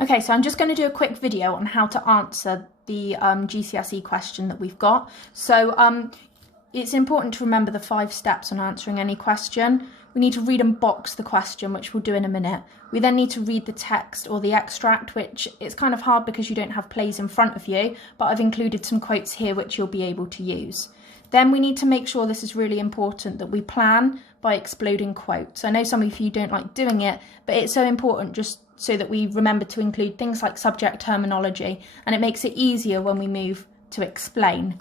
Okay, so I'm just going to do a quick video on how to answer the GCSE question that we've got. So it's important to remember the 5 steps on answering any question. We need to read and box the question, which we'll do in a minute. We then need to read the text or the extract, which it's kind of hard because you don't have plays in front of you, but I've included some quotes here which you'll be able to use. Then we need to make sure, this is really important, that we plan by exploding quotes. I know some of you don't like doing it, but it's so important just so that we remember to include things like subject terminology, and it makes it easier when we move to explain.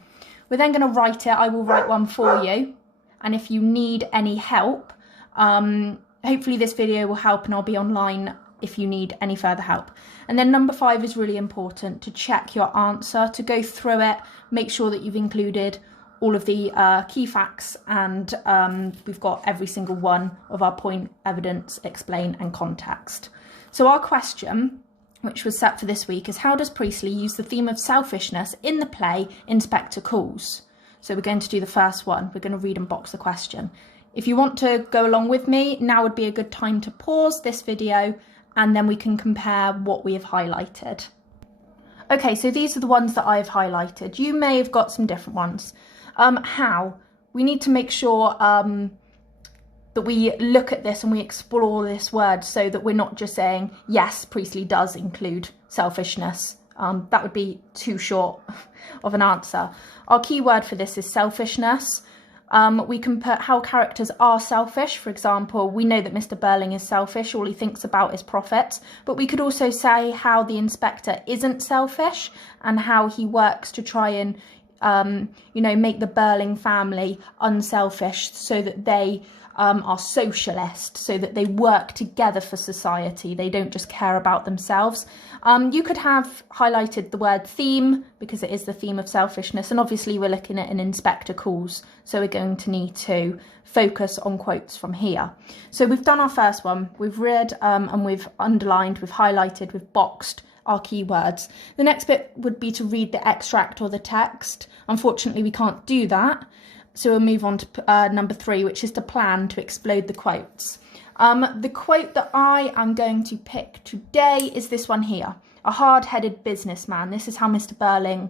We're then going to write it. I will write one for you, and if you need any help, hopefully this video will help, and I'll be online if you need any further help. And then number 5 is really important, to check your answer, to go through it, make sure that you've included all of the key facts, and we've got every single one of our point, evidence, explain and context. So our question, which was set for this week, is how does Priestley use the theme of selfishness in the play Inspector Calls? So we're going to do the first one. We're going to read and box the question. If you want to go along with me, now would be a good time to pause this video, and then we can compare what we have highlighted. Okay, so these are the ones that I've highlighted. You may have got some different ones. How? We need to make sure that we look at this and we explore this word, so that we're not just saying, yes, Priestley does include selfishness. That would be too short of an answer. Our key word for this is selfishness. We can put how characters are selfish. For example, we know that Mr. Burling is selfish. All he thinks about is profits. But we could also say how the inspector isn't selfish, and how he works to try and make the Burling family unselfish, so that they are socialist, so that they work together for society. They don't just care about themselves. You could have highlighted the word theme, because it is the theme of selfishness, and obviously we're looking at an Inspector Calls, so we're going to need to focus on quotes from here. So we've done our first one. We've read and we've underlined, we've highlighted, we've boxed our keywords. The next bit would be to read the extract or the text. Unfortunately, we can't do that. So we'll move on to number 3, which is to plan to explode the quotes. The quote that I am going to pick today is this one here. A hard-headed businessman. This is how Mr. Burling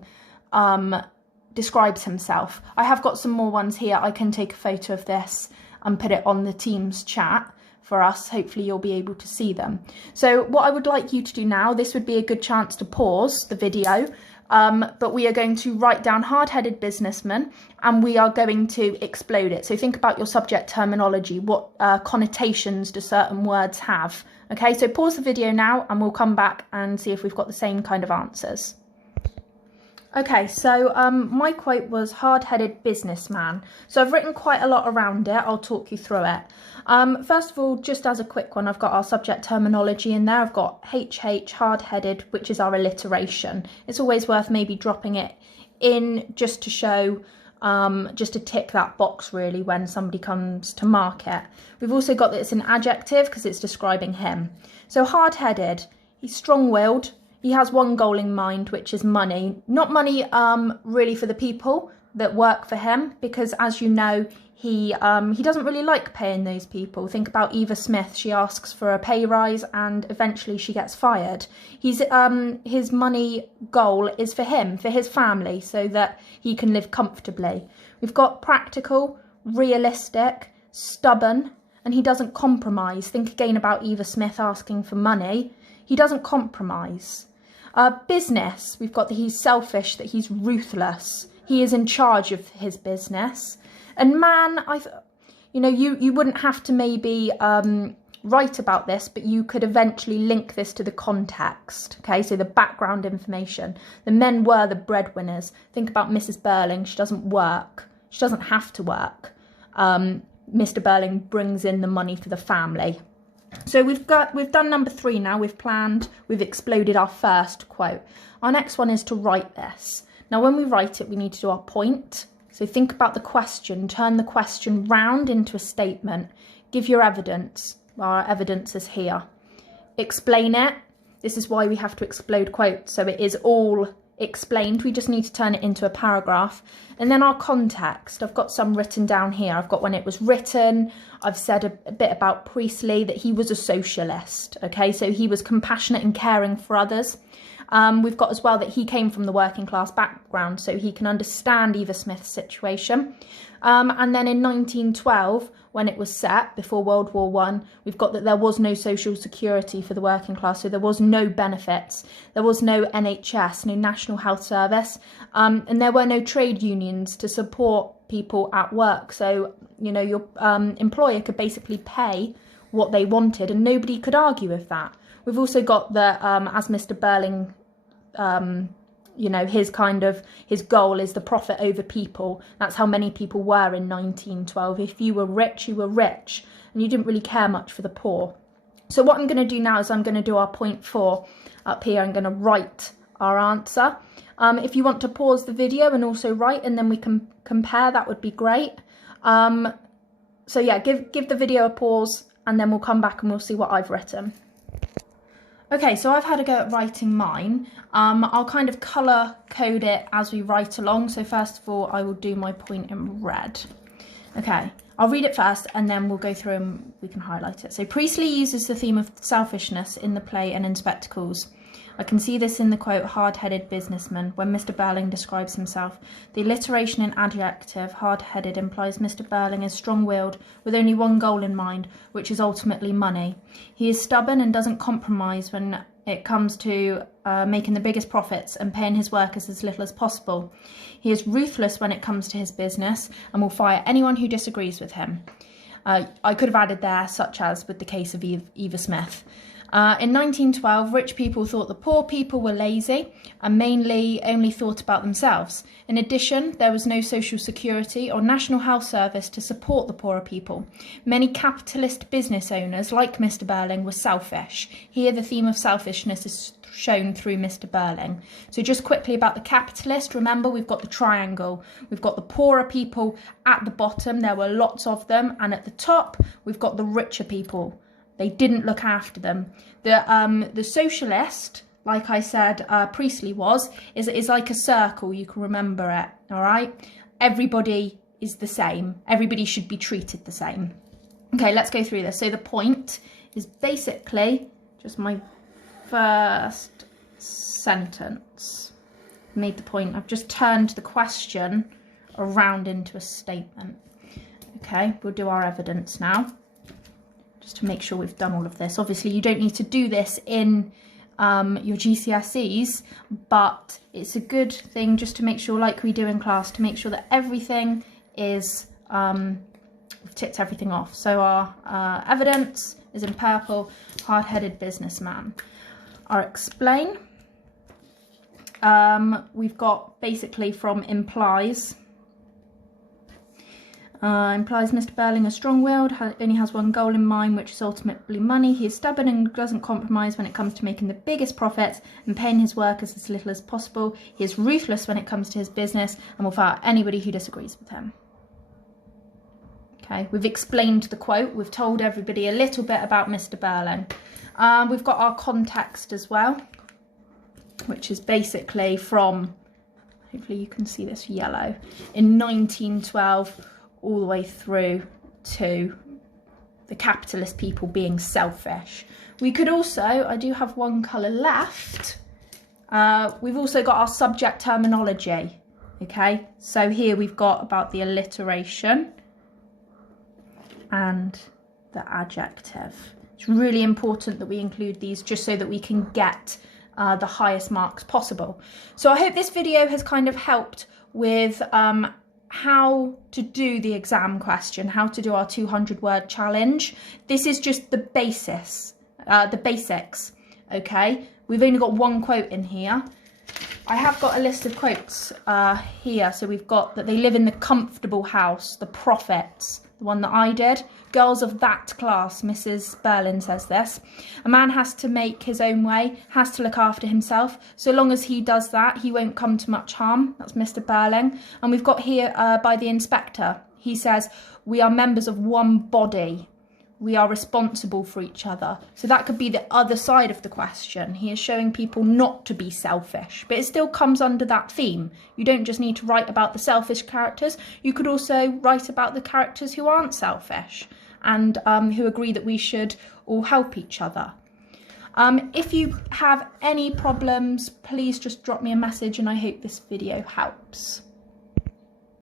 describes himself. I have got some more ones here. I can take a photo of this and put it on the Teams chat for us. Hopefully you'll be able to see them. So what I would like you to do now, this would be a good chance to pause the video, but we are going to write down hard-headed businessman, and we are going to explode it. So think about your subject terminology. What connotations do certain words have? Okay, so pause the video now and we'll come back and see if we've got the same kind of answers. Okay, so my quote was hard-headed businessman. So I've written quite a lot around it. I'll talk you through it. First of all, just as a quick one, I've got our subject terminology in there. I've got HH, hard-headed, which is our alliteration. It's always worth maybe dropping it in just to show, just to tick that box really when somebody comes to mark it. We've also got that it's an adjective because it's describing him. So hard-headed, he's strong-willed. He has one goal in mind, which is money. Not money really for the people that work for him, because as you know, he doesn't really like paying those people. Think about Eva Smith. She asks for a pay rise and eventually she gets fired. His money goal is for him, for his family, so that he can live comfortably. We've got practical, realistic, stubborn, and he doesn't compromise. Think again about Eva Smith asking for money. He doesn't compromise. Business, we've got that he's selfish, that he's ruthless. He is in charge of his business. And man, you wouldn't have to maybe write about this, but you could eventually link this to the context. Okay, so the background information. The men were the breadwinners. Think about Mrs. Burling. She doesn't work. She doesn't have to work. Mr. Burling brings in the money for the family. So we've done number 3 now. We've planned, we've exploded our first quote. Our next one is to write this. Now when we write it, we need to do our point. So think about the question, turn the question round into a statement. Give your evidence. Well, our evidence is here. Explain it. This is why we have to explode quotes. So it is all explained. We just need to turn it into a paragraph. And then our context, I've got some written down here. I've got when it was written. I've said a bit about Priestley, that he was a socialist. Okay, so he was compassionate and caring for others. We've got as well that he came from the working class background, so he can understand Eva Smith's situation. And then in 1912, when it was set, before World War I, we've got that there was no social security for the working class, so there was no benefits, there was no NHS, no National Health Service, and there were no trade unions to support people at work. So, you know, your employer could basically pay what they wanted, and nobody could argue with that. We've also got the, as Mr. Burling, you know, his goal is the profit over people. That's how many people were in 1912. If you were rich, you were rich, and you didn't really care much for the poor. So what I'm going to do now is I'm going to do our point 4 up here. I'm going to write our answer. If you want to pause the video and also write, and then we can compare, that would be great. So yeah, give the video a pause, and then we'll come back and we'll see what I've written. Okay, so I've had a go at writing mine. I'll kind of colour code it as we write along. So first of all, I will do my point in red. Okay, I'll read it first and then we'll go through and we can highlight it. So Priestley uses the theme of selfishness in the play and in Spectacles. I can see this in the quote, hard-headed businessman, when Mr. Burling describes himself. The alliteration in adjective, hard-headed, implies Mr. Burling is strong-willed, with only one goal in mind, which is ultimately money. He is stubborn and doesn't compromise when it comes to making the biggest profits and paying his workers as little as possible. He is ruthless when it comes to his business and will fire anyone who disagrees with him. I could have added there, such as with the case of Eva Smith. In 1912, rich people thought the poor people were lazy and mainly only thought about themselves. In addition, there was no social security or national health service to support the poorer people. Many capitalist business owners, like Mr. Burling, were selfish. Here, the theme of selfishness is shown through Mr. Burling. So just quickly about the capitalist, remember we've got the triangle. We've got the poorer people at the bottom, there were lots of them, and at the top, we've got the richer people. They didn't look after them. The socialist, like I said, Priestley is like a circle. You can remember it, all right? Everybody is the same. Everybody should be treated the same. Okay, let's go through this. So the point is basically just my first sentence. Made the point. I've just turned the question around into a statement. Okay, we'll do our evidence now, just to make sure we've done all of this. Obviously, you don't need to do this in your GCSEs, but it's a good thing just to make sure, like we do in class, to make sure that everything is, we've ticked everything off. So our evidence is in purple, hard-headed businessman. Our explain, we've got basically from implies. Implies Mr. Burling is strong-willed, only has one goal in mind, which is ultimately money. He is stubborn and doesn't compromise when it comes to making the biggest profits and paying his workers as little as possible. He is ruthless when it comes to his business and will fire anybody who disagrees with him. Okay, we've explained the quote. We've told everybody a little bit about Mr. Burling. We've got our context as well, which is basically from, hopefully you can see this yellow, in 1912, all the way through to the capitalist people being selfish. We could also, I do have one colour left, we've also got our subject terminology, okay? So here we've got about the alliteration and the adjective. It's really important that we include these just so that we can get the highest marks possible. So I hope this video has kind of helped with how to do the exam question, how to do our 200-word challenge. This is just the basics, okay? We've only got one quote in here. I have got a list of quotes here. So we've got that they live in the comfortable house, the prophets, the one that I did. Girls of that class, Mrs. Burling says this. A man has to make his own way, has to look after himself. So long as he does that, he won't come to much harm. That's Mr. Burling. And we've got here by the inspector. He says, we are members of one body. We are responsible for each other. So that could be the other side of the question. He is showing people not to be selfish, but it still comes under that theme. You don't just need to write about the selfish characters. You could also write about the characters who aren't selfish and who agree that we should all help each other. If you have any problems, please just drop me a message, and I hope this video helps.